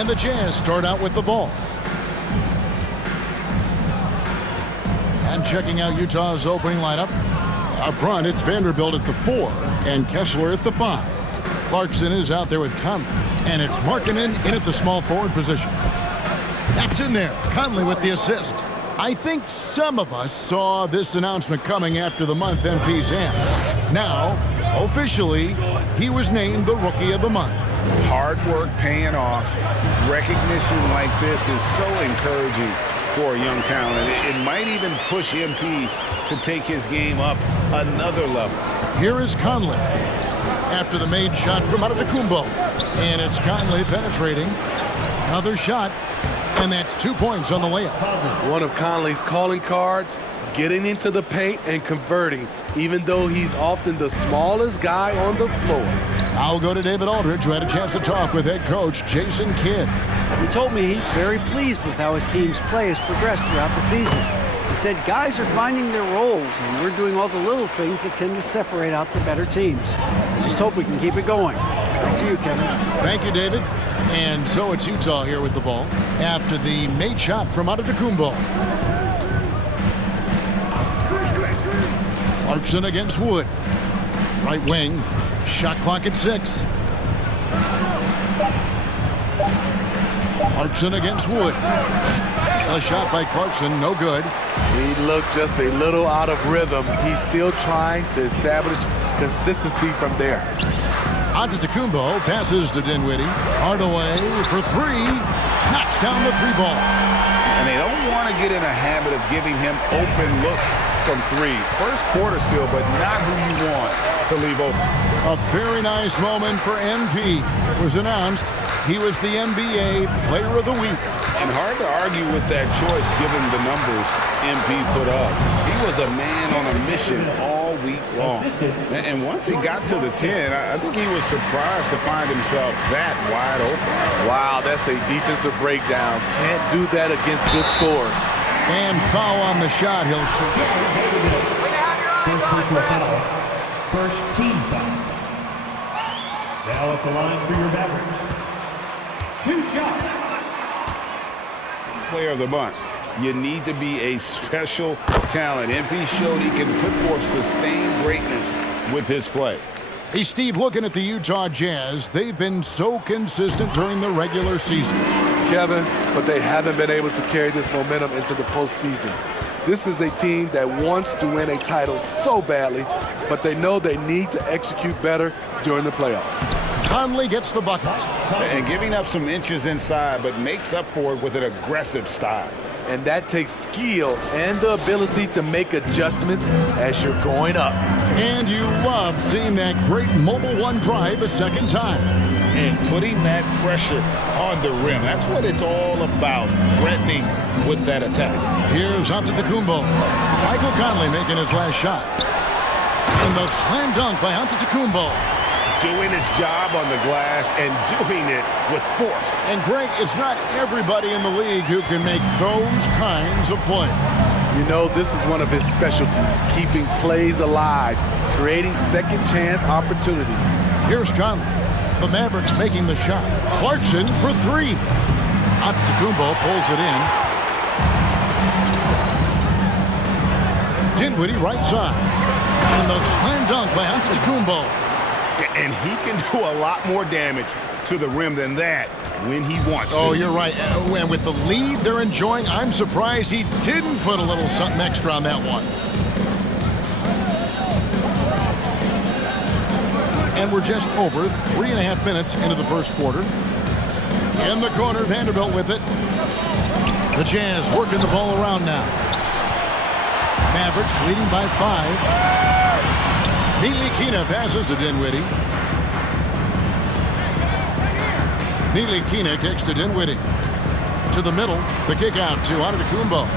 And the Jazz start out with the ball. And checking out Utah's opening lineup. Up front, it's Vanderbilt at the 4 and Kessler at the 5. Clarkson is out there with Conley. And it's Markkanen in at the small forward position. That's in there. Conley with the assist. I think some of us saw this announcement coming after the month MP's end. Now, officially, he was named the Rookie of the Month. Hard work paying off. Recognition like this is so encouraging for a young talent. It might even push MP to take his game up another level. Here is Conley after the made shot from Antetokounmpo. And it's Conley penetrating. Another shot. And that's 2 points on the layup. One of Conley's calling cards, getting into the paint and converting, even though he's often the smallest guy on the floor. I'll go to David Aldridge, who had a chance to talk with head coach Jason Kidd. He told me he's very pleased with how his team's play has progressed throughout the season. He said guys are finding their roles, and we're doing all the little things that tend to separate out the better teams. I just hope we can keep it going. Back to you, Kevin. Thank you, David. And so it's Utah here with the ball after the made shot from Antetokounmpo. Clarkson against Wood. Right wing. Shot clock at 6. Clarkson against Wood. A shot by Clarkson, no good. He looked just a little out of rhythm. He's still trying to establish consistency from there. Antetokounmpo passes to Dinwiddie. Hardaway for 3. Knocks down the 3 ball. And they don't want to get in a habit of giving him open looks from 3. First quarter still, but not who you want to leave open. A very nice moment for MP. It was announced he was the NBA Player of the Week. And hard to argue with that choice given the numbers MP put up. He was a man on a mission all week long. And once he got to the 10, I think he was surprised to find himself that wide open. Wow, that's a defensive breakdown. Can't do that against good scores. And foul on the shot. He'll shoot. First personal foul. First team foul. Now at the line for your Mavericks. 2 shots. Player of the month. You need to be a special talent. MP showed he can put forth sustained greatness with his play. Hey, Steve, looking at the Utah Jazz, they've been so consistent during the regular season. Kevin, but they haven't been able to carry this momentum into the postseason. This is a team that wants to win a title so badly, but they know they need to execute better during the playoffs. Conley gets the bucket. And giving up some inches inside, but makes up for it with an aggressive style. And that takes skill and the ability to make adjustments as you're going up. And you love seeing that great mobile 1 drive a second time. And putting that pressure on the rim. That's what it's all about, threatening with that attack. Here's Antetokounmpo. Michael Conley making his last shot. And the slam dunk by Antetokounmpo. Doing his job on the glass and doing it with force. And Greg, it's not everybody in the league who can make those kinds of plays. You know, this is one of his specialties, keeping plays alive, creating second chance opportunities. Here's Conley. The Mavericks making the shot. Clarkson for 3. Antetokounmpo pulls it in. Dinwiddie right side. And the slam dunk by Antetokounmpo. And he can do a lot more damage to the rim than that when he wants to. Oh, you're right. And with the lead they're enjoying, I'm surprised he didn't put a little something extra on that one. And we're just over 3.5 minutes into the first quarter. In the corner, Vanderbilt with it. The Jazz working the ball around now. Mavericks leading by 5. Ntilikina passes to Dinwiddie. Ntilikina kicks to Dinwiddie. To the middle, the kick out to Antetokounmpo.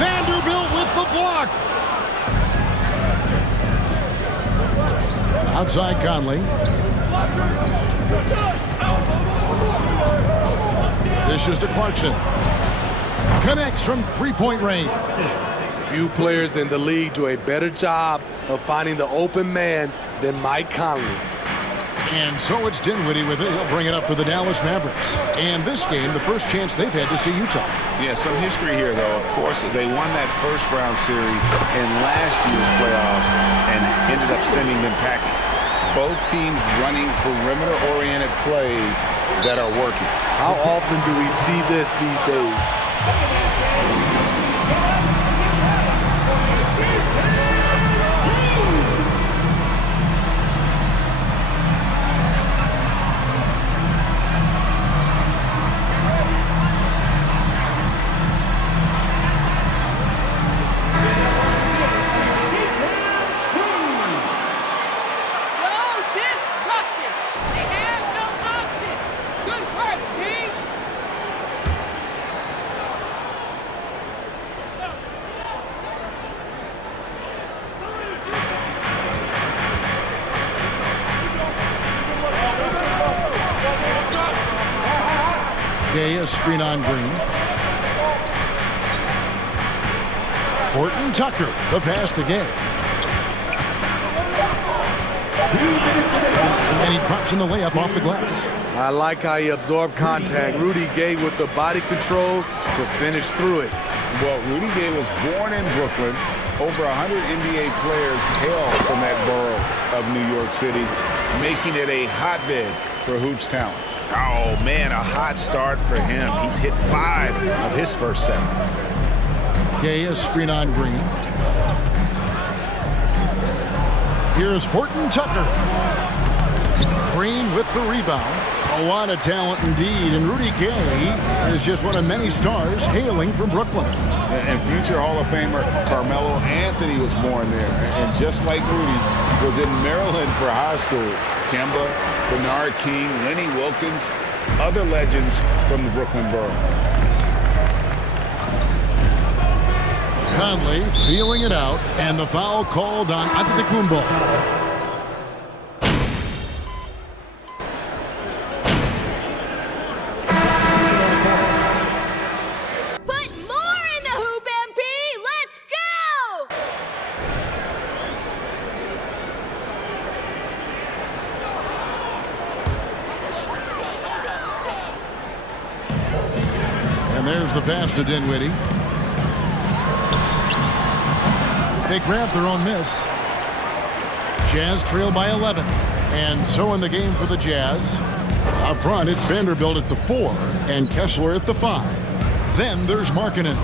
Vanderbilt with the block. Outside Conley. Dishes to Clarkson. Connects from 3-point range. Few players in the league do a better job of finding the open man than Mike Conley. And so it's Dinwiddie with it. He'll bring it up for the Dallas Mavericks. And this game, the first chance they've had to see Utah. Yeah, some history here, though. Of course, they won that first-round series in last year's playoffs and ended up sending them packing. Both teams running perimeter-oriented plays that are working. How often do we see this these days? A screen on Green. Horton Tucker, the pass to Gay. And he drops in the layup off the glass. I like how he absorbed contact. Rudy Gay with the body control to finish through it. Well, Rudy Gay was born in Brooklyn. Over 100 NBA players hail from that borough of New York City, making it a hotbed for hoops talent. Oh, man, a hot start for him. He's hit 5 of his first 7. Gay, a screen on Green. Here's Horton Tucker. Green with the rebound. A lot of talent indeed. And Rudy Gay is just one of many stars hailing from Brooklyn. And future Hall of Famer Carmelo Anthony was born there. And just like Rudy, was in Maryland for high school. Kemba, Bernard King, Lenny Wilkins, other legends from the Brooklyn borough. Conley feeling it out, and the foul called on Antetokounmpo. There's the pass to Dinwiddie. They grab their own miss. Jazz trail by 11. And so in the game for the Jazz. Up front, it's Vanderbilt at the 4 and Kessler at the 5. Then there's Markkanen.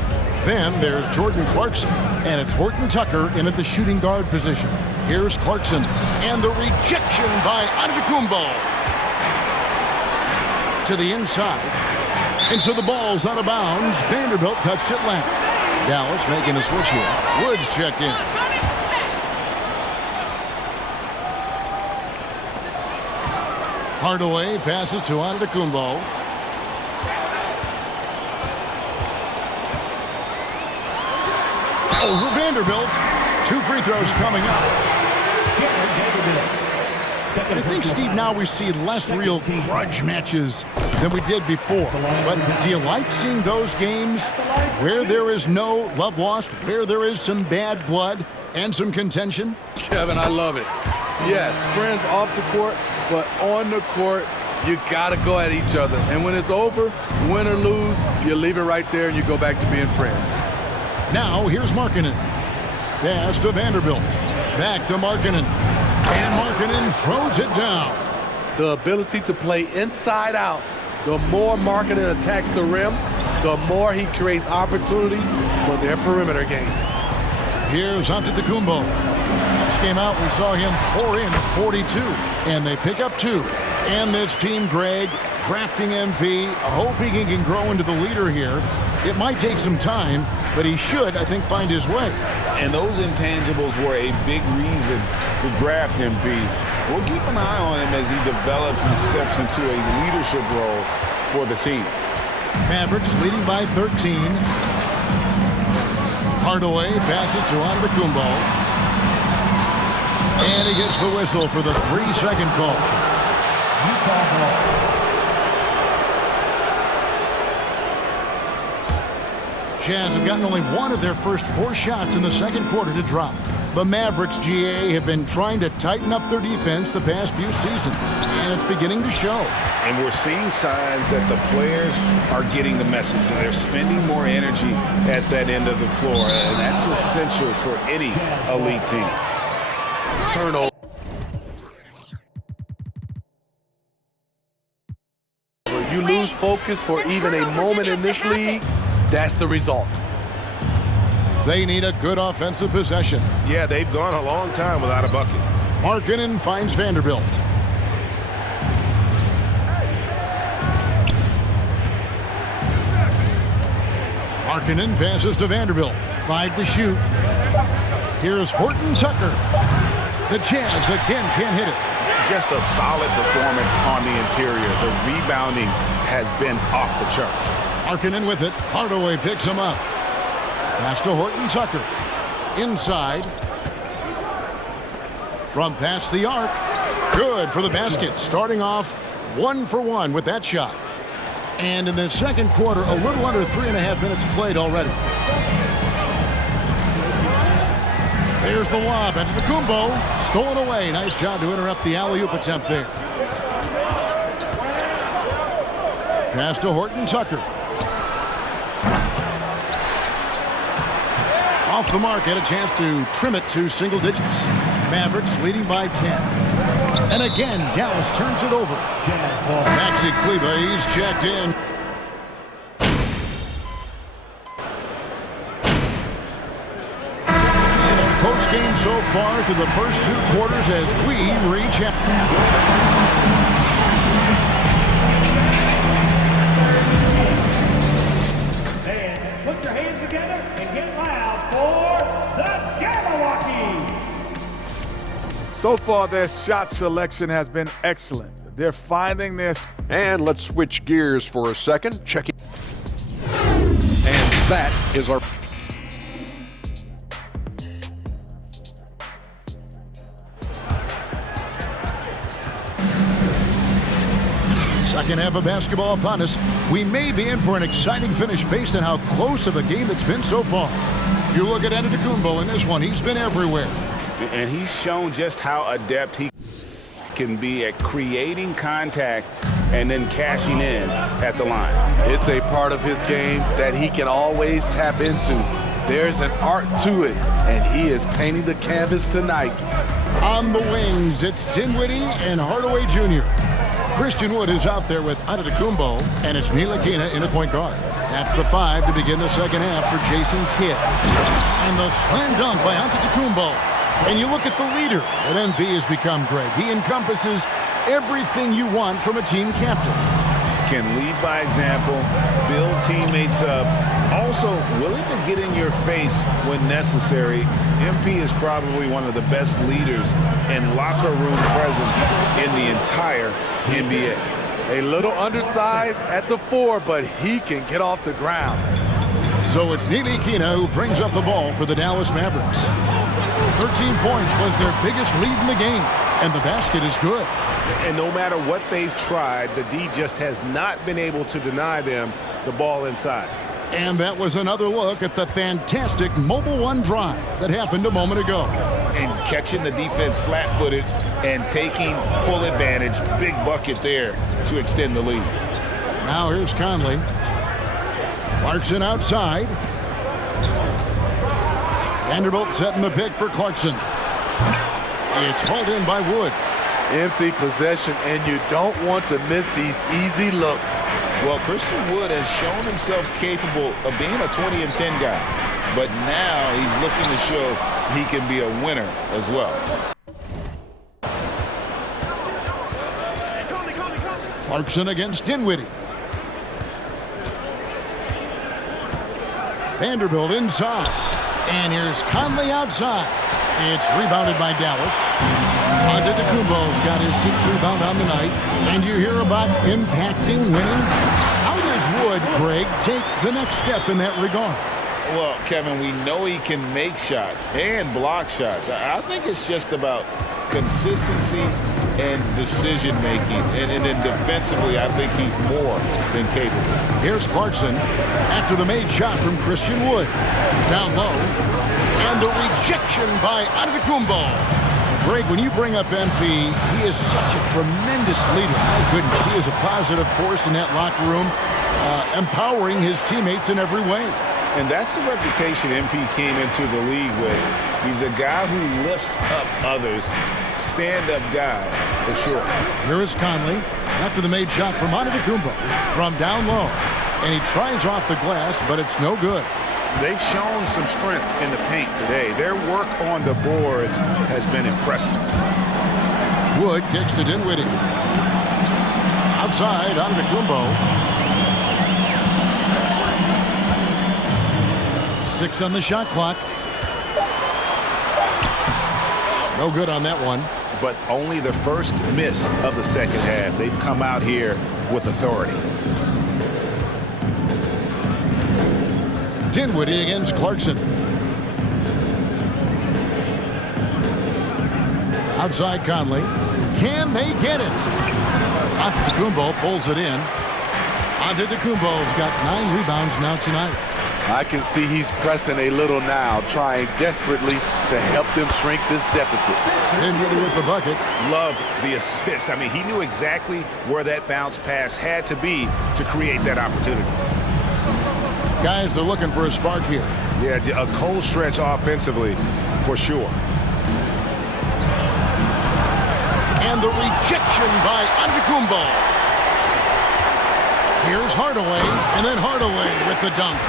Then there's Jordan Clarkson. And it's Horton Tucker in at the shooting guard position. Here's Clarkson. And the rejection by Antetokounmpo. To the inside. And so the ball's out of bounds. Vanderbilt touched it last. Dallas making a switch here. Woods checked in. Hardaway passes to Antetokounmpo. Over Vanderbilt. 2 free throws coming up. I think, Steve, now we see less real grudge matches than we did before. But do you like seeing those games where there is no love lost, where there is some bad blood and some contention? Kevin, I love it. Yes, friends off the court, but on the court, you got to go at each other. And when it's over, win or lose, you leave it right there and you go back to being friends. Now, here's Markkanen. Pass to Vanderbilt. Back to Markkanen. And Markkanen throws it down. The ability to play inside out. The more Markkanen attacks the rim, the more he creates opportunities for their perimeter game. Here's Antetokounmpo. Last game out, we saw him pour in 42, and they pick up 2. And this team, Greg, drafting MP, hoping he can grow into the leader here. It might take some time, but he should, I think, find his way. And those intangibles were a big reason to draft MP. We'll keep an eye on him as he develops and steps into a leadership role for the team. Mavericks leading by 13. Hardaway passes to Antetokounmpo. And he gets the whistle for the 3-second call. Jazz have gotten only one of their first 4 shots in the second quarter to drop. The Mavericks, GA, have been trying to tighten up their defense the past few seasons, and it's beginning to show. And we're seeing signs that the players are getting the message. They're spending more energy at that end of the floor, and that's essential for any elite team. Turnover. You lose focus for even a moment in this league, that's the result. They need a good offensive possession. Yeah, they've gone a long time without a bucket. Markkanen finds Vanderbilt. Markkanen passes to Vanderbilt. 5 to shoot. Here's Horton Tucker. The Jazz again can't hit it. Just a solid performance on the interior. The rebounding has been off the charts. Markkanen with it. Hardaway picks him up. Pass to Horton Tucker. Inside. From past the arc. Good for the basket. Starting off 1 for 1 with that shot. And in the second quarter, a little under 3.5 minutes played already. There's the lob. Antetokounmpo. Stolen away. Nice job to interrupt the alley-oop attempt there. Pass to Horton Tucker. Off the mark, had a chance to trim it to single digits. Mavericks leading by 10. And again, Dallas turns it over. Maxi Kleber, he's checked in. And a close game so far through the first 2 quarters as we reach out. Put your hands together and get loud for the Jabberwocky! So far, their shot selection has been excellent. They're finding their... And let's switch gears for a second. Check it. And that is our... Second half of basketball upon us. We may be in for an exciting finish based on how close of a game it's been so far. You look at Antetokounmpo in this one. He's been everywhere. And he's shown just how adept he can be at creating contact and then cashing in at the line. It's a part of his game that he can always tap into. There's an art to it, and he is painting the canvas tonight. On the wings, it's Dinwiddie and Hardaway Jr. Christian Wood is out there with Antetokounmpo, and it's Ntilikina in the point guard. That's the 5 to begin the second half for Jason Kidd. And the slam dunk by Antetokounmpo. And you look at the leader that MP has become, Greg. He encompasses everything you want from a team captain. Can lead by example, build teammates up, also willing to get in your face when necessary. MP is probably one of the best leaders and locker room presence in the entire NBA. A little undersized at the 4, but he can get off the ground. So it's Ntilikina who brings up the ball for the Dallas Mavericks. 13 points was their biggest lead in the game, and the basket is good. And no matter what they've tried, the D just has not been able to deny them the ball inside. And that was another look at the fantastic Mobile One drive that happened a moment ago. And catching the defense flat-footed and taking full advantage. Big bucket there to extend the lead. Now here's Conley. Clarkson outside. Vanderbilt setting the pick for Clarkson. It's hauled in by Wood. Empty possession, and you don't want to miss these easy looks. Well, Christian Wood has shown himself capable of being a 20 and 10 guy, but now he's looking to show he can be a winner as well. Clarkson against Dinwiddie. Vanderbilt inside. And here's Conley outside. It's rebounded by Dallas. Antetokounmpo's got his 6th rebound on the night. And you hear about impacting winning. How does Wood, Greg, take the next step in that regard? Well, Kevin, we know he can make shots and block shots. I think it's just about consistency, and decision-making. And then defensively, I think he's more than capable. Here's Clarkson after the made shot from Christian Wood. Down low. And the rejection by Antetokounmpo. Greg, when you bring up MP, he is such a tremendous leader. My goodness, he is a positive force in that locker room, empowering his teammates in every way. And that's the reputation MP came into the league with. He's a guy who lifts up others, stand-up guy, for sure. Here is Conley after the made shot from Antetokounmpo from down low. And he tries off the glass, but it's no good. They've shown some strength in the paint today. Their work on the boards has been impressive. Wood kicks to Dinwiddie. Outside, Antetokounmpo. 6 on the shot clock. No good on that one. But only the first miss of the second half. They've come out here with authority. Dinwiddie against Clarkson. Outside Conley. Can they get it? Antetokounmpo pulls it in. Antetokounmpo's got 9 rebounds now tonight. I can see he's pressing a little now, trying desperately to help them shrink this deficit. Dinwiddie with the bucket. Love the assist. I mean, he knew exactly where that bounce pass had to be to create that opportunity. Guys are looking for a spark here. Yeah, a cold stretch offensively, for sure. And the rejection by Antetokounmpo. Here's Hardaway, and then Hardaway with the dunk.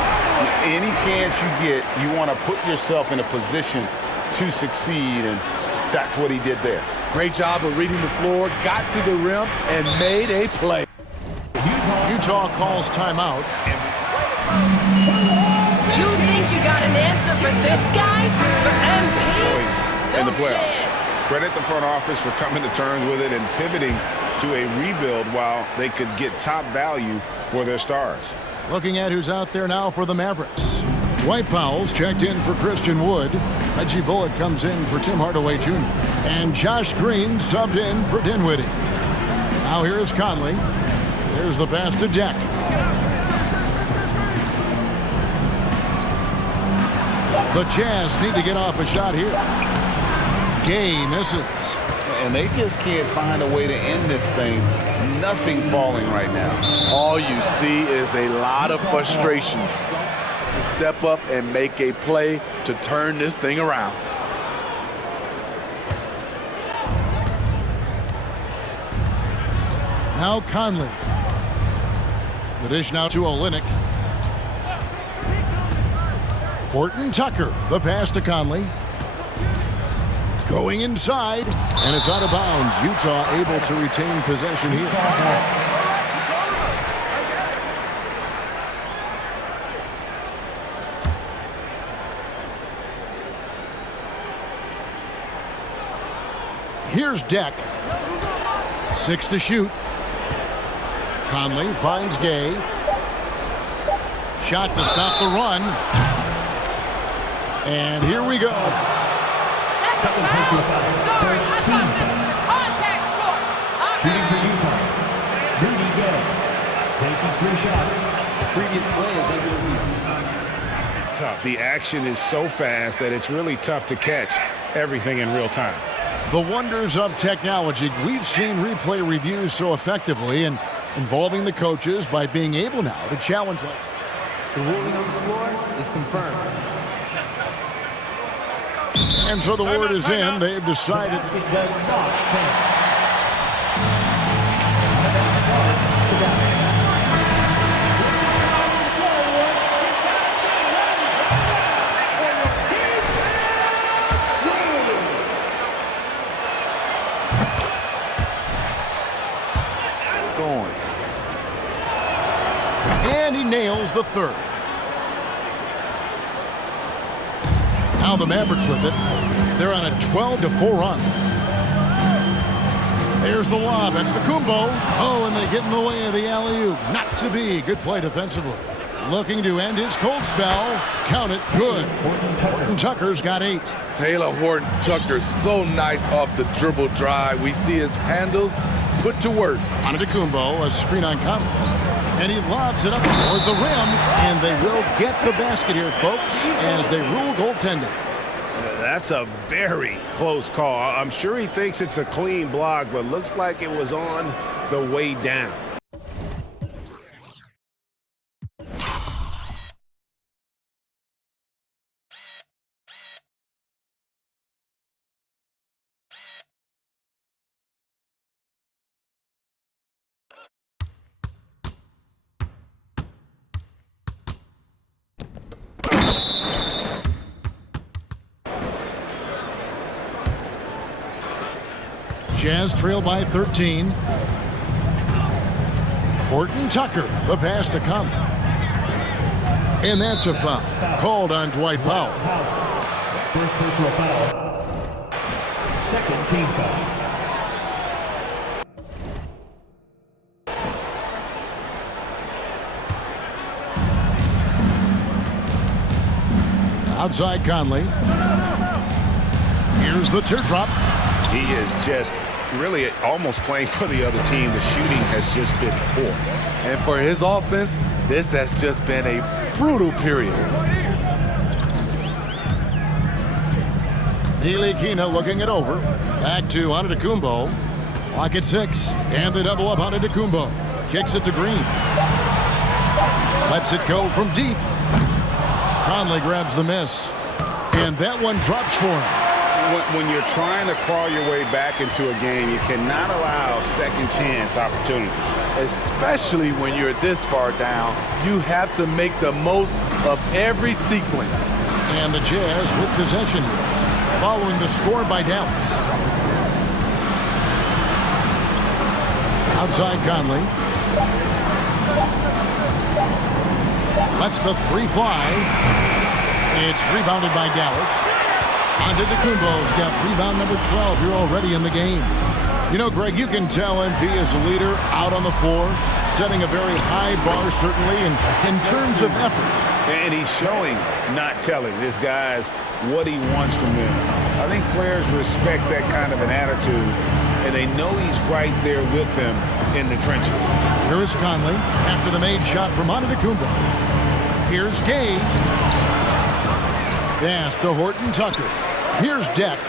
Any chance you get, you want to put yourself in a position to succeed, and that's what he did there. Great job of reading the floor, got to the rim, and made a play. Utah calls timeout. You think you got an answer for this guy? For MP? In the playoffs. Credit the front office for coming to terms with it and pivoting to a rebuild while they could get top value for their stars. Looking at who's out there now for the Mavericks. Dwight Powell's checked in for Christian Wood. Reggie Bullock comes in for Tim Hardaway Jr. And Josh Green subbed in for Dinwiddie. Now here's Conley. There's the pass to Deck. The Jazz need to get off a shot here. Gay misses. And they just can't find a way to end this thing. Nothing falling right now. All you see is a lot of frustration. Step up and make a play to turn this thing around. Now Conley. The dish now to Olynyk. Horton Tucker, the pass to Conley. Going inside, and it's out of bounds. Utah able to retain possession here. Here's Deck. 6 to shoot. Conley finds Gay. Shot to stop the run. And here we go. Second personal foul. First team foul. Shooting for Utah. Rudy Gay. Taking 3 shots. Previous play is under the rebound. Tough. The action is so fast that it's really tough to catch everything in real time. The wonders of technology. We've seen replay reviews so effectively and involving the coaches by being able now to challenge them. The ruling on the floor is confirmed. And so the word is in. They've decided. It does not count. And he nails the third. Now the Mavericks with it. They're on a 12-4 run. There's the lob at Antetokounmpo. Oh, and they get in the way of the alley-oop. Not to be. Good play defensively. looking to end his cold spell. Count it, good. Horton Tucker's got 8. Taylor Horton Tucker, so nice off the dribble drive. We see his handles put to work. Antetokounmpo, a screen on Conley. And he lobs it up toward the rim. And they will get the basket here, folks, as they rule goaltending. That's a very close call. I'm sure he thinks it's a clean block, but looks like it was on the way down. Jazz trail by 13. Horton Tucker, the pass to Conley. And that's a foul called on Dwight Powell. First personal foul. Second team foul. Outside Conley. Here's the teardrop. He is just really almost playing for the other team. The shooting has just been poor. And for his offense, this has just been a brutal period. Ntilikina looking it over. Back to Antetokounmpo. Clock at 6. And the double up Antetokounmpo. Kicks it to Green. Lets it go from deep. Conley grabs the miss. And that one drops for him. When you're trying to crawl your way back into a game, you cannot allow second chance opportunities. Especially when you're this far down, you have to make the most of every sequence. And the Jazz with possession following the score by Dallas. Outside Conley. Lets the 3 fly. It's rebounded by Dallas. Antetokounmpo's got rebound number 12 here already in the game. You know, Greg, you can tell MP is a leader out on the floor, setting a very high bar, certainly, in terms of effort. And he's showing, not telling, this guy's what he wants from them. I think players respect that kind of an attitude, and they know he's right there with them in the trenches. Here is Conley after the made shot from Antetokounmpo. Here's Gay. Pass to Horton Tucker. Here's Deck.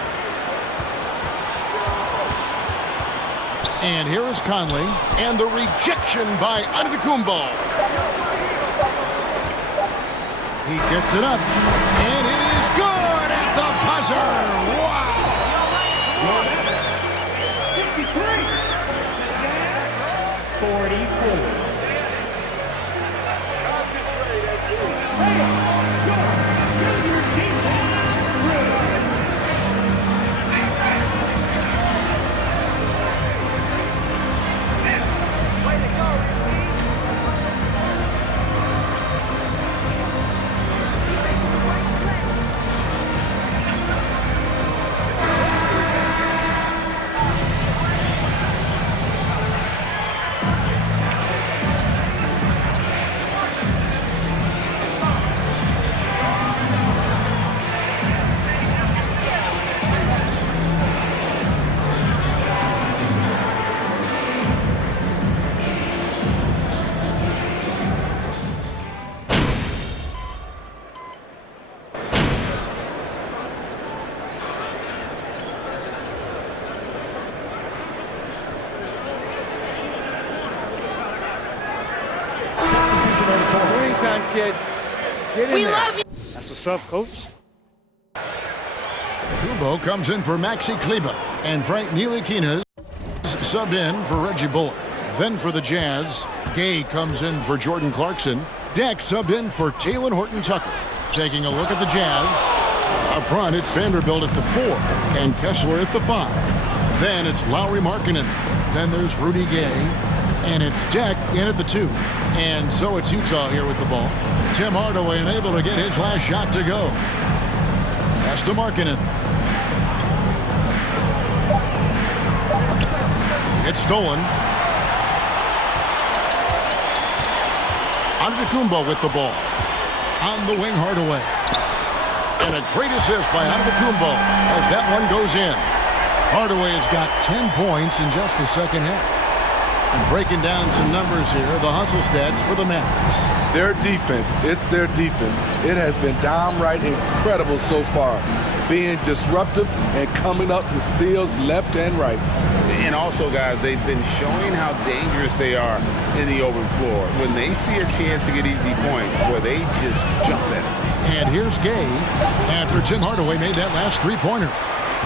And here is Conley. And the rejection by Antetokounmpo. He gets it up. And it is good at the buzzer. Wow. 44. Kid. Get in We there. love you. That's what's up, Coach. Kubo comes in for Maxi Kleber. And Frank Ntilikina subbed in for Reggie Bullock. Then for the Jazz, Gay comes in for Jordan Clarkson. Deck subbed in for Taylor Horton Tucker. Taking a look at the Jazz. Up front, it's Vanderbilt at the 4 and Kessler at the 5. Then it's Lauri Markkanen. Then there's Rudy Gay. And it's Deck in at the 2. And so it's Utah here with the ball. Tim Hardaway unable to get his last shot to go. Pass to Markkanen. It's stolen. Antetokounmpo with the ball. On the wing, Hardaway. And a great assist by Antetokounmpo as that one goes in. Hardaway has got 10 points in just the second half. And breaking down some numbers here, the hustle stats for the Mavericks. Their defense, it's their defense. It has been downright incredible so far, being disruptive and coming up with steals left and right. And also, guys, they've been showing how dangerous they are in the open floor. When they see a chance to get easy points, boy, they just jump at it. And here's Gay after Tim Hardaway made that last three-pointer.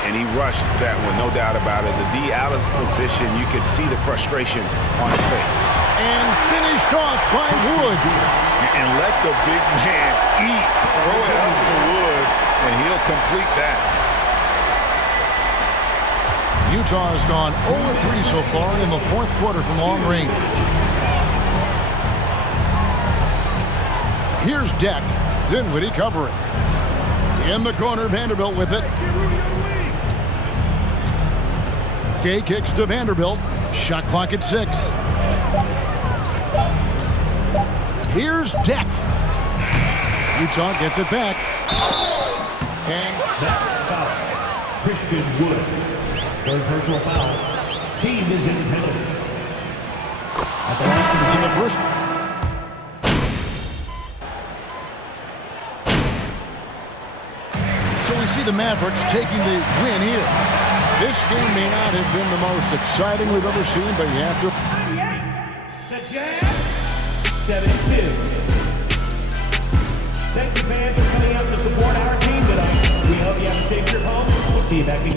And he rushed that one, no doubt about it. The D out of position, you could see the frustration on his face. And finished off by Wood. And let the big man eat. Throw it up to Wood, and he'll complete that. Utah has gone 0-3 so far in the fourth quarter from long range. Here's Deck. Dinwiddie covering. In the corner, Vanderbilt with it. Gay kicks to Vanderbilt. Shot clock at 6. Here's Deck. Utah gets it back. And That's foul. Christian Wood. Third personal foul. Team is in penalty. in the first. So we see the Mavericks taking the win here. This game may not have been the most exciting we've ever seen, but you have to. The Jazz, 7-2. Thank you, fans, for coming out to support our team tonight. We hope you have a safe trip home. We'll see you back in.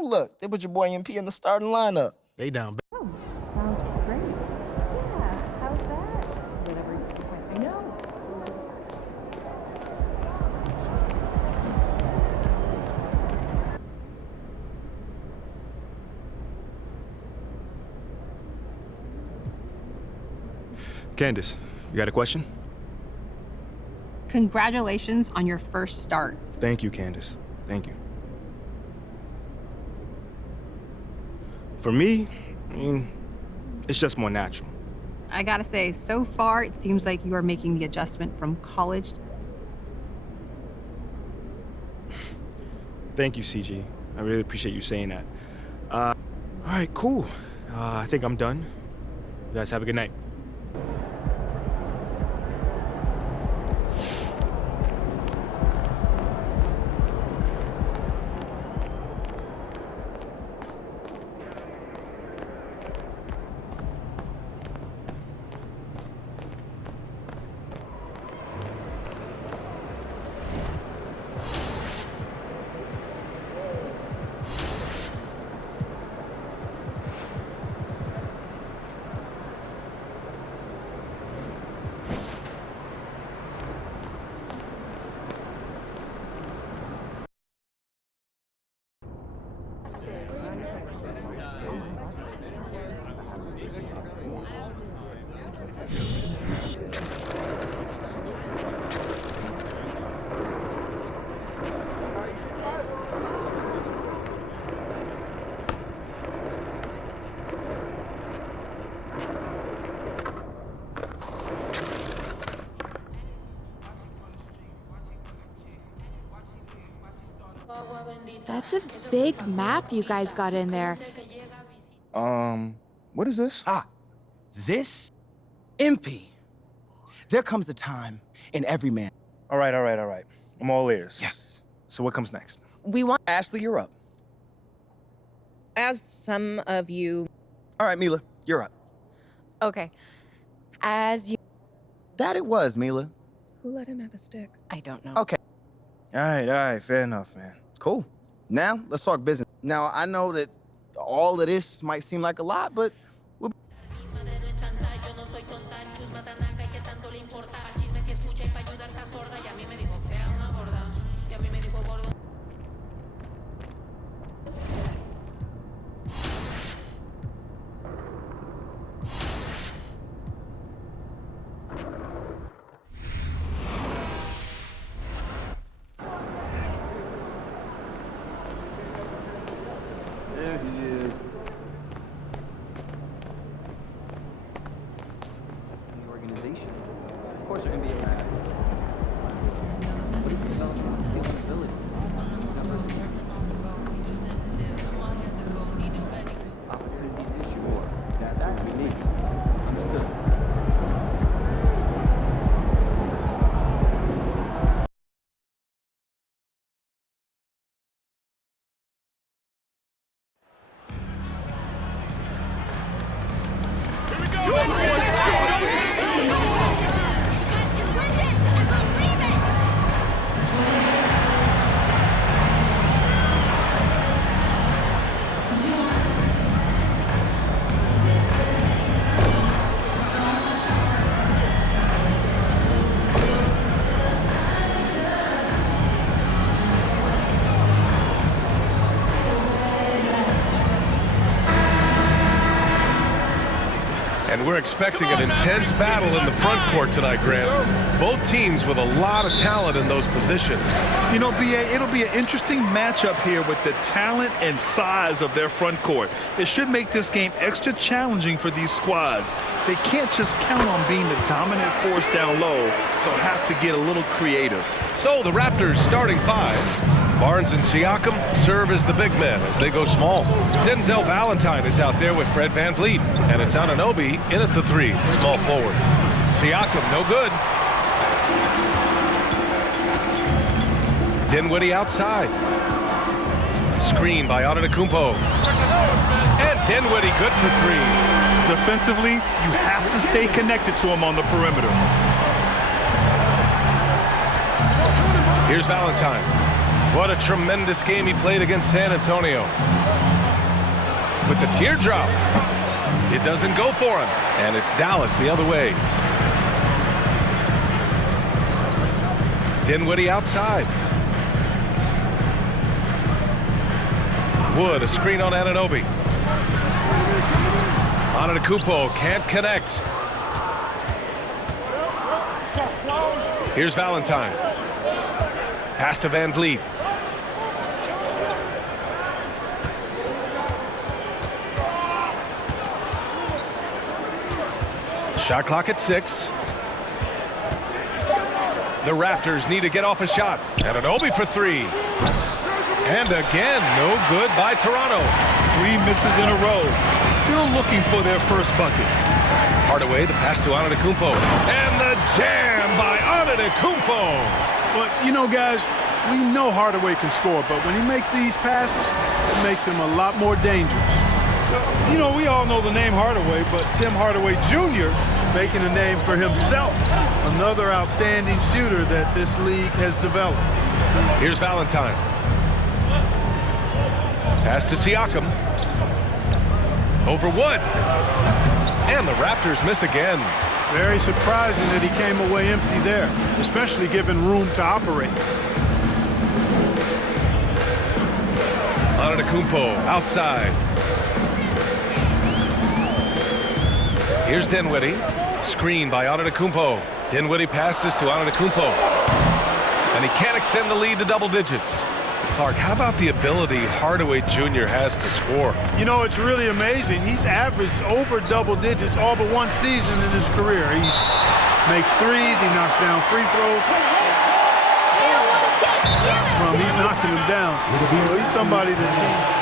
Look, they put your boy MP in the starting lineup. They down. Oh, sounds great. Yeah, how's that? Whatever you point. I know. Candace, you got a question? Congratulations on your first start. Thank you, Candace. Thank you. For me, I mean, it's just more natural. I gotta say, so far, it seems like you are making the adjustment from college. Thank you, CG. I really appreciate you saying that. All right, cool. I think I'm done. You guys have a good night. That's a big map you guys got in there. What is this? This? MP. There comes the time in every man. All right. I'm all ears. Yes. So what comes next? We want Ashley, you're up. As some of you... All right, Mila, you're up. Okay. As you... That it was, Mila. Who let him have a stick? I don't know. Okay. All right, fair enough, man. Cool. Now, let's talk business. Now, I know that all of this might seem like a lot, but we'll... There he is. The organization. Of course, they're going to be And we're expecting an intense battle in the front court tonight, Grant. Both teams with a lot of talent in those positions. You know, B.A., it'll be an interesting matchup here with the talent and size of their front court. It should make this game extra challenging for these squads. They can't just count on being the dominant force down low. They'll have to get a little creative. So the Raptors starting five. Barnes and Siakam serve as the big men as they go small. Denzel Valentine is out there with Fred VanVleet, and it's Anunoby in at the three, small forward. Siakam, no good. Dinwiddie outside. Screen by Antetokounmpo. And Dinwiddie good for three. Defensively, you have to stay connected to him on the perimeter. Here's Valentine. What a tremendous game he played against San Antonio. With the teardrop. It doesn't go for him. And it's Dallas the other way. Dinwiddie outside. Wood, a screen on Anunoby. Antetokounmpo can't connect. Here's Valentine. Pass to VanVleet. Shot clock at 6. The Raptors need to get off a shot. Anunoby for three. And again, no good by Toronto. 3 misses in a row. Still looking for their first bucket. Hardaway, the pass to Antetokounmpo. And the jam by Antetokounmpo. But, you know, guys, we know Hardaway can score, but when he makes these passes, it makes him a lot more dangerous. You know, we all know the name Hardaway, but Tim Hardaway Jr. making a name for himself. Another outstanding shooter that this league has developed. Here's Valentine. Pass to Siakam. Over Wood. And the Raptors miss again. Very surprising that he came away empty there, especially given room to operate. Antetokounmpo outside. Here's Dinwiddie. Screen by Antetokounmpo. Dinwiddie passes to Antetokounmpo. And he can't extend the lead to double digits. Clark, how about the ability Hardaway Jr. has to score? You know, it's really amazing. He's averaged over double digits all but one season in his career. He makes threes, he knocks down free throws. He's knocking them down. He's somebody that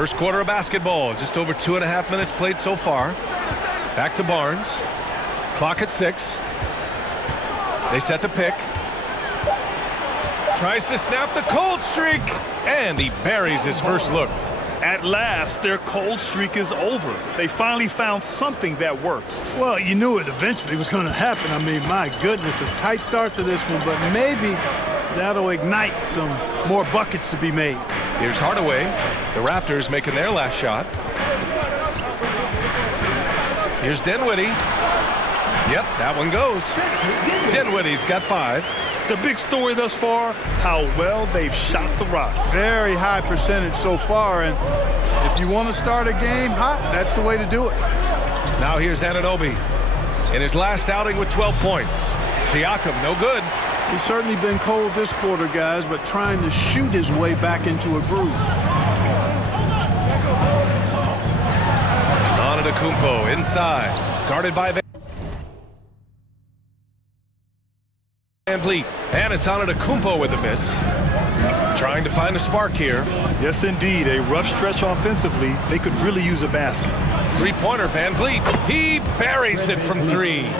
First quarter of basketball, just over 2.5 minutes played so far. Back to Barnes. Clock at 6. They set the pick. Tries to snap the cold streak, and he buries his first look. At last, their cold streak is over. They finally found something that worked. Well, you knew it eventually was going to happen. I mean, my goodness, a tight start to this one, but maybe that'll ignite some more buckets to be made. Here's Hardaway. The Raptors making their last shot. Here's Dinwiddie. Yep, that one goes. Dinwiddie's got 5. The big story thus far, how well they've shot the rock. Very high percentage so far, and if you want to start a game hot, that's the way to do it. Now here's Anunoby in his last outing with 12 points. Siakam, no good. He's certainly been cold this quarter, guys, but trying to shoot his way back into a groove. Antetokounmpo inside, guarded by Van Vliet, and it's Antetokounmpo with a miss. Trying to find a spark here. Yes, indeed, a rough stretch offensively. They could really use a basket. Three-pointer, Van Vliet. He buries it from 3.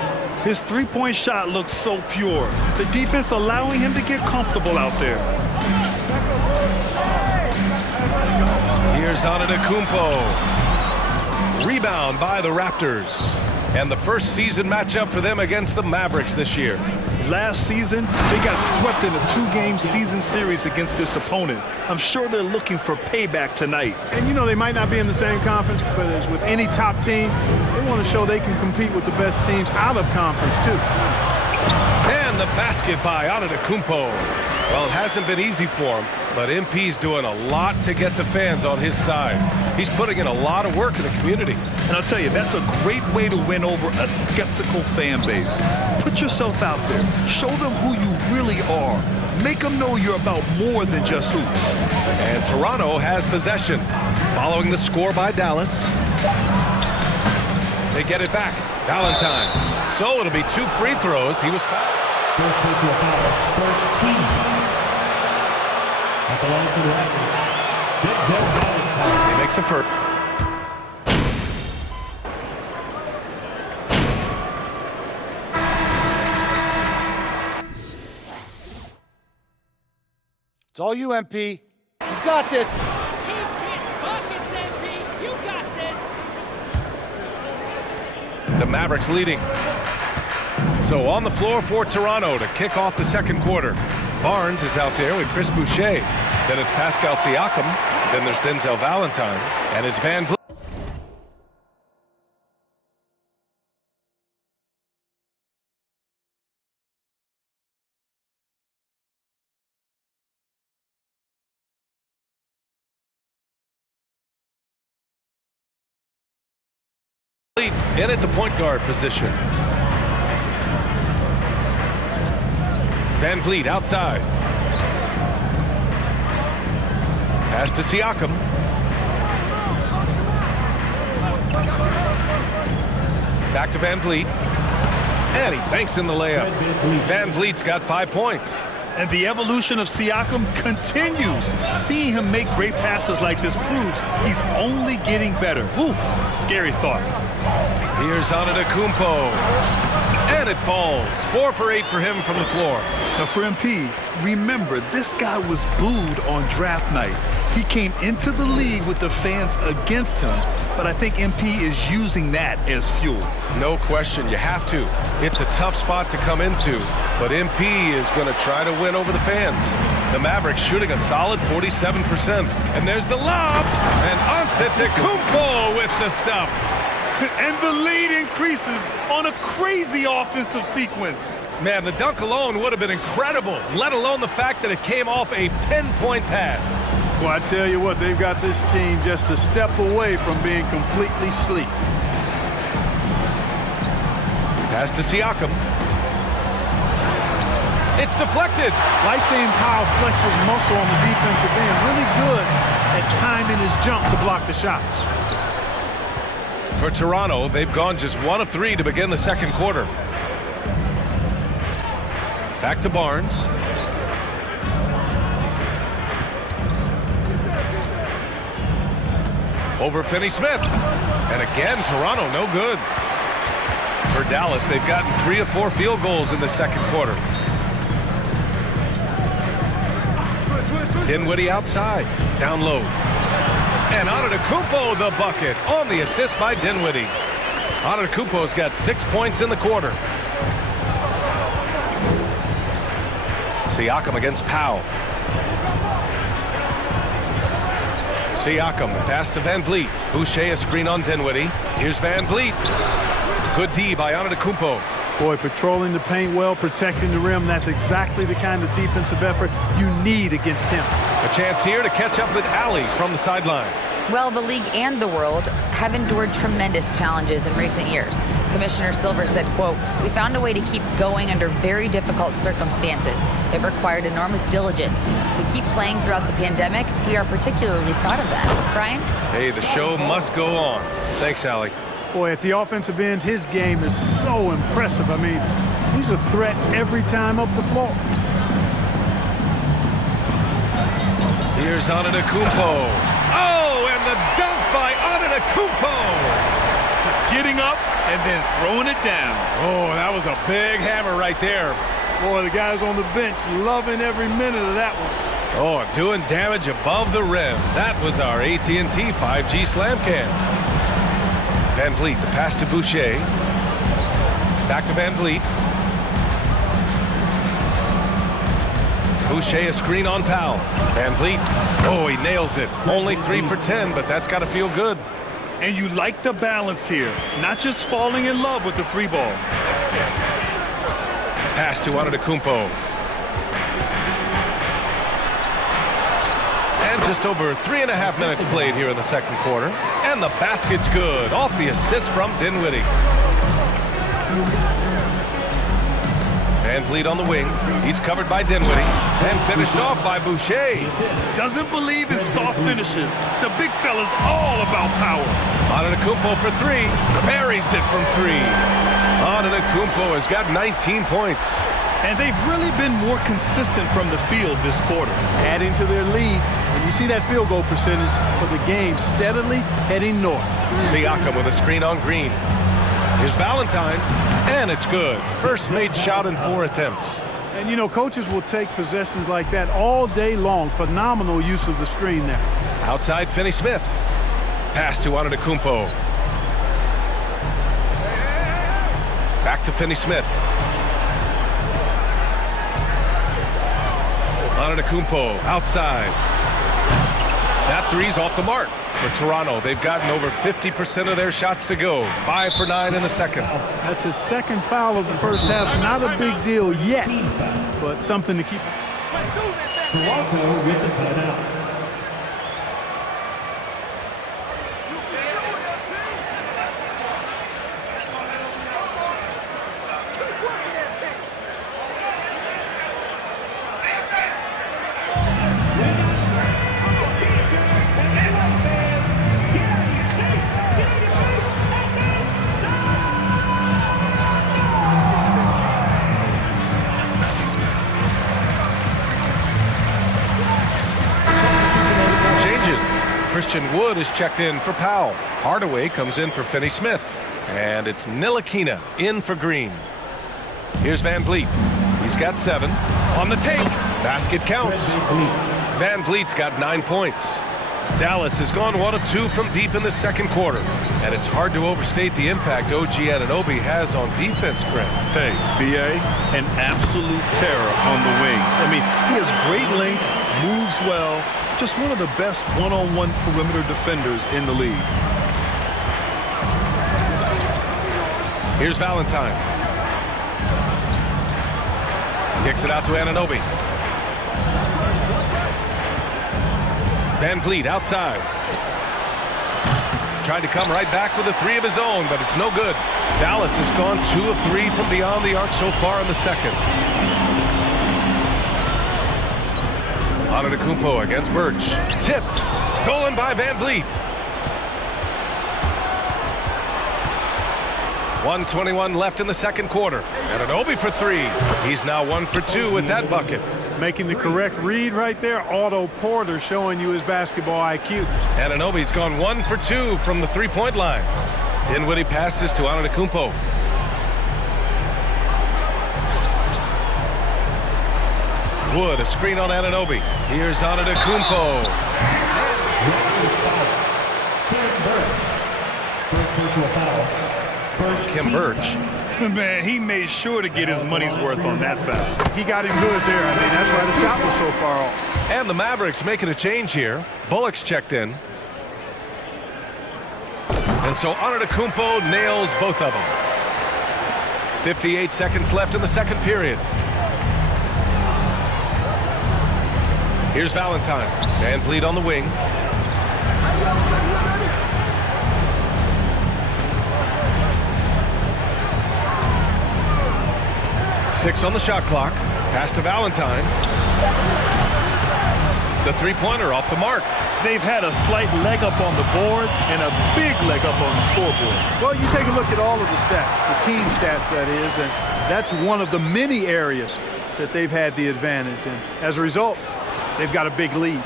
His three-point shot looks so pure. The defense allowing him to get comfortable out there. Here's Antetokounmpo. Rebound by the Raptors. And the first season matchup for them against the Mavericks this year. Last season, they got swept in a 2-game season series against this opponent. I'm sure they're looking for payback tonight. And you know, they might not be in the same conference, but as with any top team, they want to show they can compete with the best teams out of conference, too. And the basket by Antetokounmpo. Well, it hasn't been easy for him, but MP's doing a lot to get the fans on his side. He's putting in a lot of work in the community. And I'll tell you, that's a great way to win over a skeptical fan base. Put yourself out there. Show them who you really are. Make them know you're about more than just hoops. And Toronto has possession. Following the score by Dallas. They get it back. Valentine. So it'll be 2 free throws. He was fouled. First personal foul. First team foul. At the line for the Raptors, Denzel Valentine. He makes a first. It's all you, MP. You got this. Keep getting buckets, MP. You got this. The Mavericks leading. So on the floor for Toronto to kick off the second quarter. Barnes is out there with Chris Boucher. Then it's Pascal Siakam. Then there's Denzel Valentine. And it's Van Vliet. In at the point guard position. Van Vliet outside. Pass to Siakam. Back to Van Vliet. And he banks in the layup. Van Vliet's got 5 points. And the evolution of Siakam continues. Seeing him make great passes like this proves he's only getting better. Woo, scary thought. Here's Antetokounmpo. And it falls. 4 for 8 for him from the floor. Now for MP, remember, this guy was booed on draft night. He came into the league with the fans against him, but I think MP is using that as fuel. No question, you have to. It's a tough spot to come into, but MP is going to try to win over the fans. The Mavericks shooting a solid 47%. And there's the lob, and Antetokounmpo with the stuff. And the lead increases on a crazy offensive sequence. Man, the dunk alone would have been incredible, let alone the fact that it came off a pinpoint pass. Well, I tell you what, they've got this team just a step away from being completely asleep. Pass to Siakam. It's deflected. Like seeing Powell flex his muscle on the defensive end. Really good at timing his jump to block the shots. For Toronto, they've gone just 1 of 3 to begin the second quarter. Back to Barnes. Over Finney-Smith. And again, Toronto no good. For Dallas, they've gotten 3 of 4 field goals in the second quarter. Dinwiddie outside. Down low. And Antetokounmpo the bucket on the assist by Dinwiddie. Antetokounmpo's got 6 points in the quarter. Siakam against Powell. Siakam, pass to Van Vliet. Boucher a screen on Dinwiddie. Here's Van Vliet. Good D by Antetokounmpo. Boy, patrolling the paint well, protecting the rim. That's exactly the kind of defensive effort you need against him. A chance here to catch up with Ali from the sideline. Well, the league and the world have endured tremendous challenges in recent years. Commissioner Silver said, quote, "We found a way to keep going under very difficult circumstances. It required enormous diligence. To keep playing throughout the pandemic, we are particularly proud of that." Brian? Hey, the show must go on. Thanks, Ali. Boy, at the offensive end, his game is so impressive. I mean, he's a threat every time up the floor. Here's Antetokounmpo. Oh, and the dunk by Antetokounmpo. Getting up and then throwing it down. Oh, that was a big hammer right there. Boy, the guys on the bench loving every minute of that one. Oh, doing damage above the rim. That was our AT&T 5G Slam Cam. Van Vliet, the pass to Boucher. Back to Van Vliet. Boucher a screen on Powell. Van Vliet, oh, he nails it. Only 3 for 10, but that's got to feel good. And you like the balance here, not just falling in love with the 3-ball. Pass to Antetokounmpo. And just over 3.5 minutes played here in the second quarter. And the basket's good, off the assist from Dinwiddie. Van Vliet on the wing. He's covered by Dinwiddie and finished off by Boucher. Doesn't believe in soft finishes. The big fella's all about power. Antetokounmpo for 3. Buries it from 3. Antetokounmpo has got 19 points. And they've really been more consistent from the field this quarter. Adding to their lead, and you see that field goal percentage for the game steadily heading north. Siakam with a screen on Green. Here's Valentine, and it's good. First made shot in 4 attempts. And, you know, coaches will take possessions like that all day long. Phenomenal use of the screen there. Outside, Finney-Smith. Pass to Antetokounmpo. Back to Finney-Smith. Antetokounmpo outside. That three's off the mark. For Toronto, they've gotten over 50% of their shots to go. 5 for 9 in the second. That's his second foul of the first half. Not a big deal yet, but something to keep. Toronto with the timeout. Christian Wood is checked in for Powell. Hardaway comes in for Finney-Smith. And it's Ntilikina in for Green. Here's Van Vliet. He's got 7. On the take. Basket counts. Van Vliet's got 9 points. Dallas has gone 1 of 2 from deep in the second quarter. And it's hard to overstate the impact OG Anunoby has on defense, Grant. Hey, B.A., an absolute terror on the wings. I mean, he has great length, moves well, just one of the best one-on-one perimeter defenders in the league. Here's Valentine. Kicks it out to Anunoby. Van Vliet outside. Tried to come right back with a 3 of his own, but it's no good. Dallas has gone 2 of 3 from beyond the arc so far in the second. Antetokounmpo against Birch. Tipped. Stolen by Van Vliet. 1:21 left in the second quarter. Anunoby for 3. He's now 1 for 2 with that bucket. Making the correct read right there. Otto Porter showing you his basketball IQ. Anunoby's gone 1 for 2 from the 3-point line. Dinwiddie passes to Antetokounmpo. Wood, a screen on Anunoby. Here's Antetokounmpo. personal foul. First Kim Birch. Man, he made sure to get his money's worth on that foul. He got him good there. I mean, that's why the shot was so far off. And the Mavericks making a change here. Bullock's checked in. And so Antetokounmpo nails both of them. 58 seconds left in the second period. Here's Valentine. Van Vliet on the wing. Six on the shot clock. Pass to Valentine. The three-pointer off the mark. They've had a slight leg up on the boards and a big leg up on the scoreboard. Well, you take a look at all of the stats, the team stats that is, and that's one of the many areas that they've had the advantage. And as a result, they've got a big lead.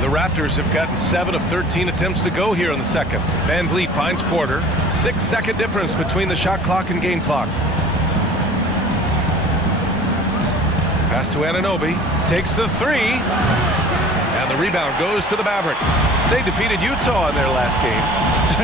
The Raptors have gotten 7 of 13 attempts to go here in the second. Van Vliet finds Porter. 6-second difference between the shot clock and game clock. Pass to Anunoby. Takes the three. And the rebound goes to the Mavericks. They defeated Utah in their last game.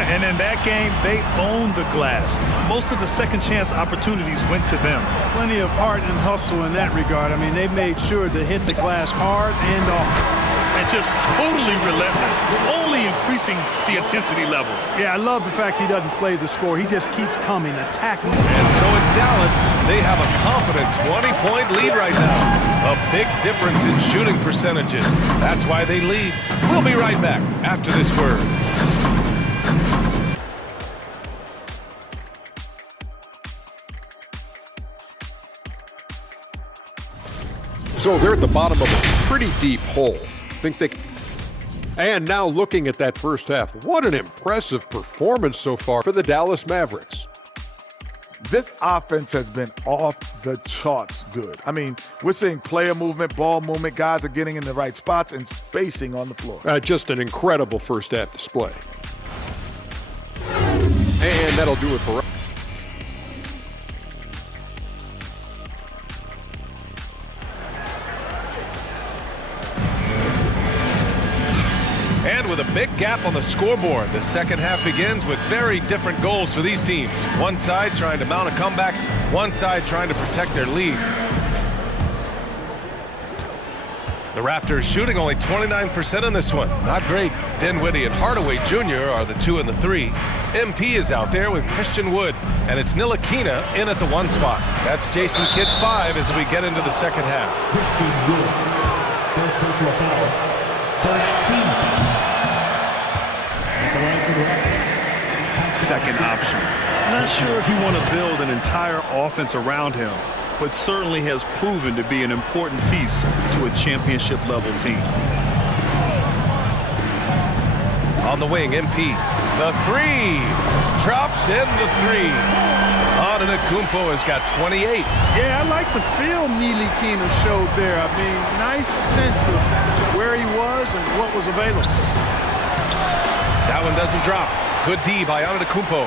And in that game, they owned the glass. Most of the second chance opportunities went to them. Plenty of heart and hustle in that regard. I mean, they made sure to hit the glass hard and often. And just totally relentless, only increasing the intensity level. Yeah, I love the fact he doesn't play the score. He just keeps coming, attacking. And so it's Dallas. They have a confident 20-point lead right now. A big difference in shooting percentages. That's why they lead. We'll be right back after this word. So they're at the bottom of a pretty deep hole. And now looking at that first half, what an impressive performance so far for the Dallas Mavericks. This offense has been off the charts good. I mean, we're seeing player movement, ball movement, guys are getting in the right spots and spacing on the floor. Just an incredible first half display. And that'll do it for us. And with a big gap on the scoreboard, the second half begins with very different goals for these teams. One side trying to mount a comeback, one side trying to protect their lead. The Raptors shooting only 29% in this one. Not great. Dinwiddie and Hardaway Jr. are the 2 and the 3. MP is out there with Christian Wood, and it's Ntilikina in at the 1 spot. That's Jason Kidd's 5 as we get into the second half. Christian Wood. First personal foul. First team foul. Second option. Not sure if you want to build an entire offense around him, but certainly has proven to be an important piece to a championship level team. On the wing, MP. The 3. Drops in the 3. Antetokounmpo has got 28. Yeah, I like the feel Ntilikina showed there. I mean, nice sense of where he was and what was available. That one doesn't drop. Good D by Antetokounmpo.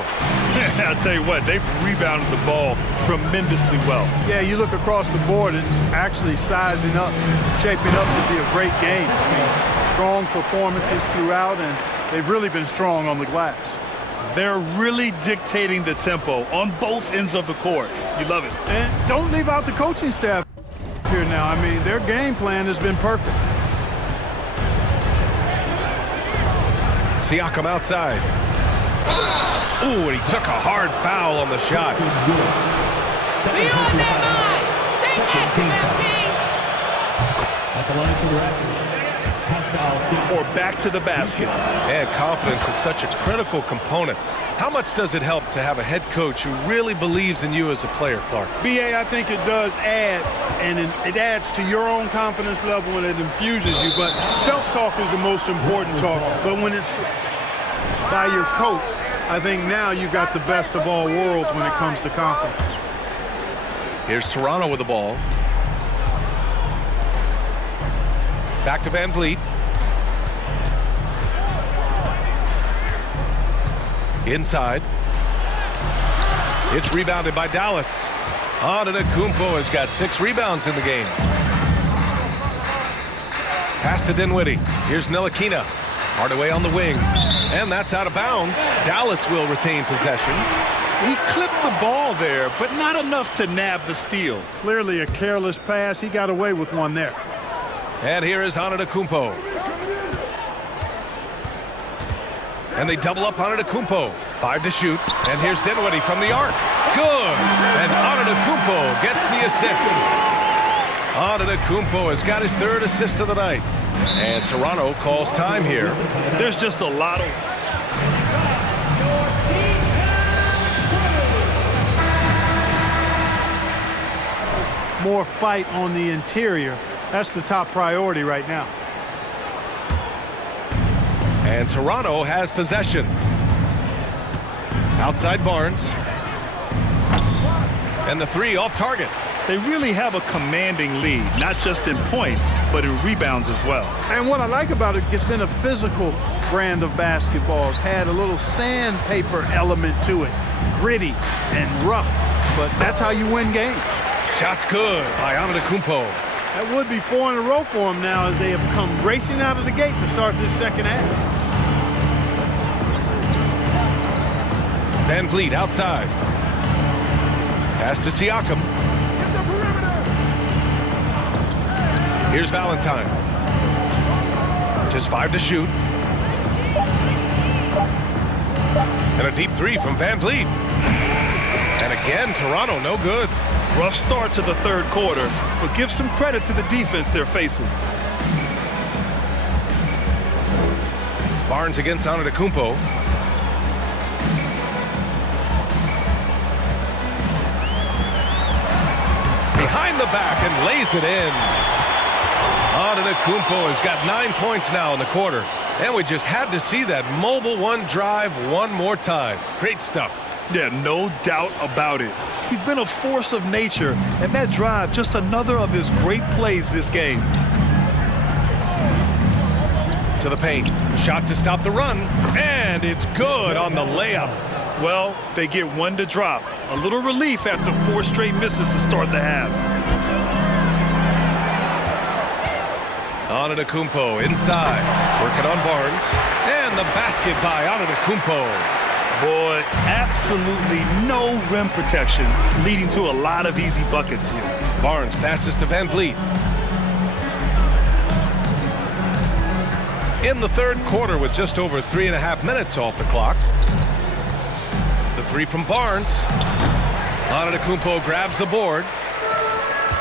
I'll tell you what, they've rebounded the ball tremendously well. Yeah, you look across the board, it's actually sizing up, shaping up to be a great game. I mean, strong performances throughout, and they've really been strong on the glass. They're really dictating the tempo on both ends of the court. You love it. And don't leave out the coaching staff here now. I mean, their game plan has been perfect. Siakam outside. Ooh, and he took a hard foul on the shot. At the line for the Raptors. Or back to the basket. And confidence is such a critical component. How much does it help to have a head coach who really believes in you as a player, Clark? BA, I think it does add, and it adds to your own confidence level and it infuses you. But self-talk is the most important talk. But when it's by your coach, I think now you've got the best of all worlds when it comes to confidence. Here's Toronto with the ball. Back to Van Vliet. Inside. It's rebounded by Dallas. Antetokounmpo has got 6 rebounds in the game. Pass to Dinwiddie. Here's Ntilikina. Hardaway on the wing. And that's out of bounds. Dallas will retain possession. He clipped the ball there, but not enough to nab the steal. Clearly a careless pass. He got away with one there. And here is Antetokounmpo. And they double up Antetokounmpo. 5 to shoot. And here's Dinwiddie from the arc. Good. And Antetokounmpo gets the assist. Antetokounmpo has got his 3rd assist of the night. And Toronto calls time here. There's just a lot of... More fight on the interior. That's the top priority right now. And Toronto has possession. Outside Barnes. And the 3 off target. They really have a commanding lead, not just in points, but in rebounds as well. And what I like about it, it's been a physical brand of basketball. It's had a little sandpaper element to it. Gritty and rough, but that's how you win games. Shots good by Antetokounmpo. That would be 4 in a row for him now as they have come racing out of the gate to start this second half. Van Vliet outside. Pass to Siakam. Here's Valentine. Just 5 to shoot. And a deep 3 from Van Vliet. And again, Toronto no good. Rough start to the 3rd quarter, but give some credit to the defense they're facing. Barnes against Antetokounmpo. Behind the back and lays it in. Antetokounmpo has got 9 points now in the quarter. And we just had to see that mobile 1 drive one more time. Great stuff. Yeah, no doubt about it. He's been a force of nature, and that drive, just another of his great plays this game. To the paint. Shot to stop the run. And it's good on the layup. Well, they get 1 to drop. A little relief after 4 straight misses to start the half. Antetokounmpo inside. Working on Barnes. And the basket by Antetokounmpo. Boy, absolutely no rim protection, leading to a lot of easy buckets here. Barnes passes to Van Vliet. In the 3rd quarter with just over 3.5 minutes off the clock. The 3 from Barnes. Antetokounmpo grabs the board.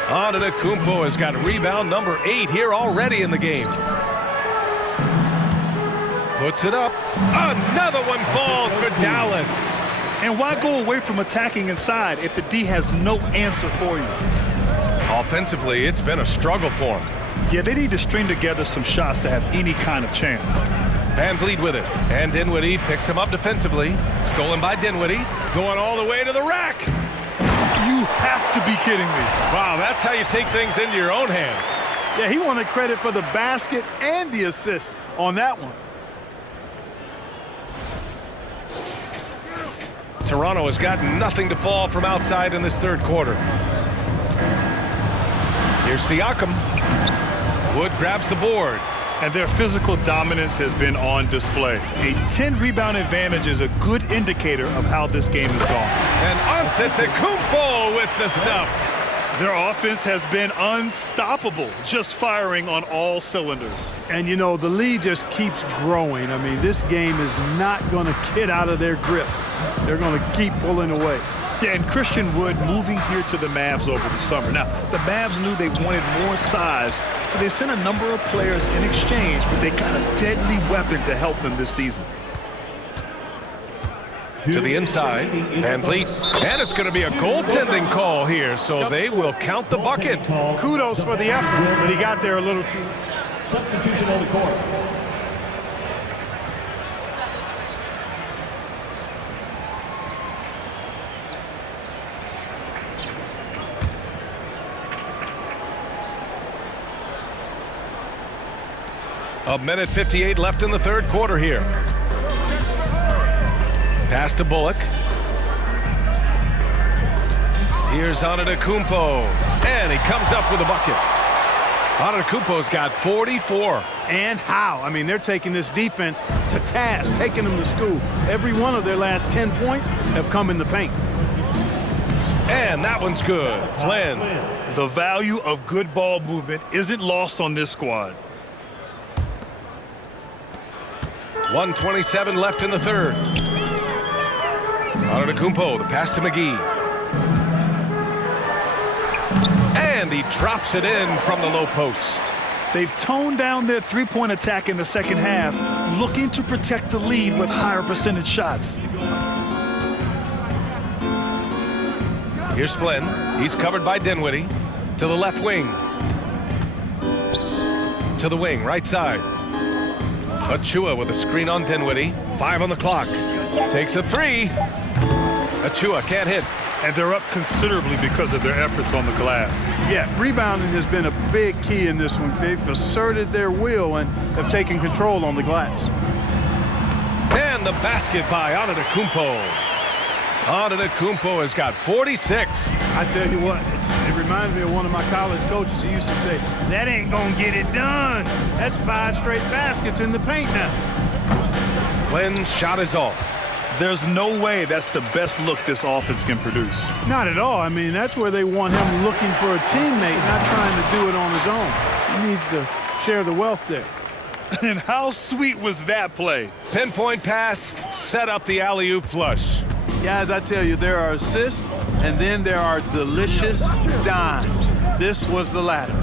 Antetokounmpo has got rebound number 8 here already in the game. Puts it up. Another one falls for Dallas. And why go away from attacking inside if the D has no answer for you? Offensively, it's been a struggle for him. Yeah, they need to string together some shots to have any kind of chance. Van Vliet with it. And Dinwiddie picks him up defensively. Stolen by Dinwiddie. Going all the way to the rack. You have to be kidding me. Wow, that's how you take things into your own hands. Yeah, he wanted credit for the basket and the assist on that one. Toronto has got nothing to fall from outside in this 3rd quarter. Here's Siakam. Wood grabs the board. And their physical dominance has been on display. A 10-rebound advantage is a good indicator of how this game has gone. And Antetokounmpo with the stuff. Their offense has been unstoppable, just firing on all cylinders. And, you know, the lead just keeps growing. I mean, this game is not going to get out of their grip. They're going to keep pulling away. Yeah, and Christian Wood moving here to the Mavs over the summer. Now, the Mavs knew they wanted more size, so they sent a number of players in exchange, but they got a deadly weapon to help them this season. To the inside, Van Vliet. And it's going to be a goaltending call here, so they will count the bucket. Kudos for the effort, but he got there a little too. Substitution on the court. A minute 58 left in the 3rd quarter here. Pass to Bullock. Here's Antetokounmpo. And he comes up with a bucket. Antetokounmpo's got 44. And how? I mean, they're taking this defense to task, taking them to school. Every one of their last 10 points have come in the paint. And that one's good. Flynn. The value of good ball movement isn't lost on this squad. 1:27 left in the third. Antetokounmpo, the pass to McGee. And he drops it in from the low post. They've toned down their three-point attack in the second half, looking to protect the lead with higher percentage shots. Here's Flynn. He's covered by Dinwiddie. To the left wing. To the wing, right side. Achua with a screen on Dinwiddie. 5 on the clock. Takes a three. Achua can't hit. And they're up considerably because of their efforts on the glass. Yeah, rebounding has been a big key in this one. They've asserted their will and have taken control on the glass. And the basket by Antetokounmpo. Antetokounmpo has got 46. I tell you what, it reminds me of one of my college coaches who used to say, that ain't gonna get it done. That's 5 straight baskets in the paint now. Flynn's shot is off. There's no way that's the best look this offense can produce. Not at all. I mean, that's where they want him looking for a teammate, not trying to do it on his own. He needs to share the wealth there. And how sweet was that play? Pinpoint pass, set up the alley-oop flush. Guys, I tell you, there are assists, and then there are delicious dimes. This was the latter.